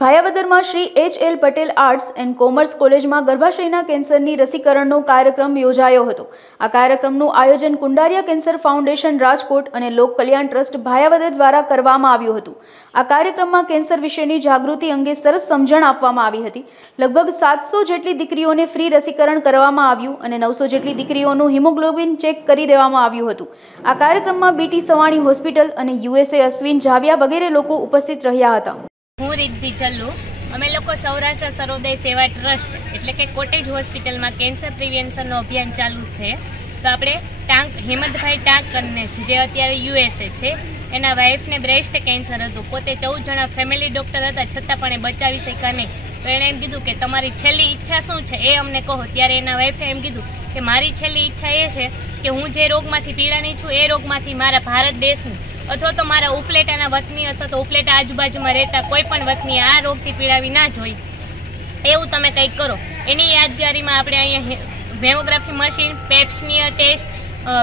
ભાયાવદરમાં Shri H L Patel arts and commerce કોલેજમાં ગર્ભાશયના કેન્સરની રસીકરણનો કાર્યક્રમ યોજાયો હતો. આ કાર્યક્રમનું આયોજન કુંડારિયા કેન્સર ફાઉન્ડેશન રાજકોટ અને લોક કલ્યાણ ટ્રસ્ટ ભાયાવદર દ્વારા કરવામાં આવ્યું હતું. આ કાર્યક્રમમાં કેન્સર વિશેની જાગૃતિ અંગે સરસ સમજણ આપવામાં આવી હતી. લગભગ સાતસો જેટલી દીકરીઓને ફ્રી રસીકરણ કરવામાં આવ્યું અને નવસો જેટલી દીકરીઓનું હિમોગ્લોબિન ચેક કરી દેવામાં આવ્યું હતું. આ કાર્યક્રમમાં બીટી સવાણી હોસ્પિટલ અને યુએસએ અશ્વિન ઝાવિયા વગેરે લોકો ઉપસ્થિત રહ્યા હતા. હું રિદ્ધિ ચલ્લુ અમે લોકો સૌરાષ્ટ્ર સરોદય સેવા ટ્રસ્ટ, એટલે કે કોટેજ હોસ્પિટલમાં કેન્સર પ્રિવેન્શનનો અભિયાન ચાલુ છે. તો આપણે ટાંક, હેમંતભાઈ ટાંક કરીને છે, જે અત્યારે યુએસએ છે, એના વાઇફને બ્રેસ્ટ કેન્સર હતું. પોતે ચૌદ જણા ફેમિલી ડૉક્ટર હતા, છતાં પણ એ બચાવી શક્યા નહીં. તો એણે એમ કીધું કે તમારી છેલ્લી ઈચ્છા શું છે? એ અમને કહો. ત્યારે એના વાઈફે એમ કીધું કે મારી છેલ્લી ઈચ્છા એ છે કે હું જે રોગમાંથી પીડાની છું, એ રોગમાંથી મારા ભારત દેશની અથવા તો મારા ઉપલેટાના વતની અથવા તો ઉપલેટા આજુબાજુમાં રહેતા કોઈ પણ વતની આ રોગથી પીડાવી ના જોઈ. એવું તમે કંઈક કરો. એની યાદગારીમાં આપણે અહીંયા mammography machine pap smear test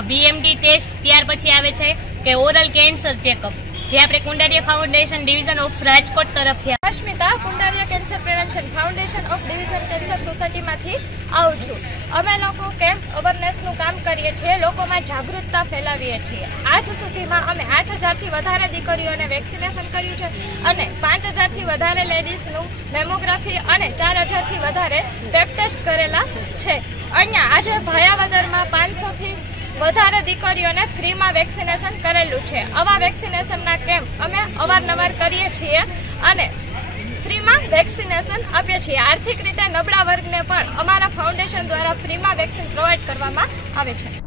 BMD test ત્યાર પછી આવે છે કે ઓરલ કેન્સર ચેકઅપ. જે આપણે Kundaria foundation division of Rajkot તરફથી Asmita Kundaria cancer prevention foundation of division cancer સોસાયટીમાંથી આવું છું. અમે લોકો કેમ્પ અવેરનેસનું કામ કરીએ છીએ, લોકોમાં જાગૃતતા ફેલાવીએ છીએ. આજ સુધીમાં અમે આઠ હજારથી વધારે દીકરીઓને વેક્સિનેશન કર્યું છે અને પાંચ હજારથી વધારે લેડીઝનું મેમોગ્રાફી અને ચાર હજારથી વધારે પેપ ટેસ્ટ કરેલા છે. અહીંયા આજે ભયાવદરમાં વધારે દીકરીઓને ફ્રીમાં વેક્સિનેશન કરેલું છે. આવા વેક્સિનેશનના કેમ્પ અમે અવારનવાર કરીએ છીએ અને ફ્રીમાં વેક્સિનેશન આપીએ છીએ. આર્થિક રીતે નબળા વર્ગને પણ અમારા ફાઉન્ડેશન દ્વારા ફ્રીમાં વેક્સિન પ્રોવાઈડ કરવામાં આવે છે.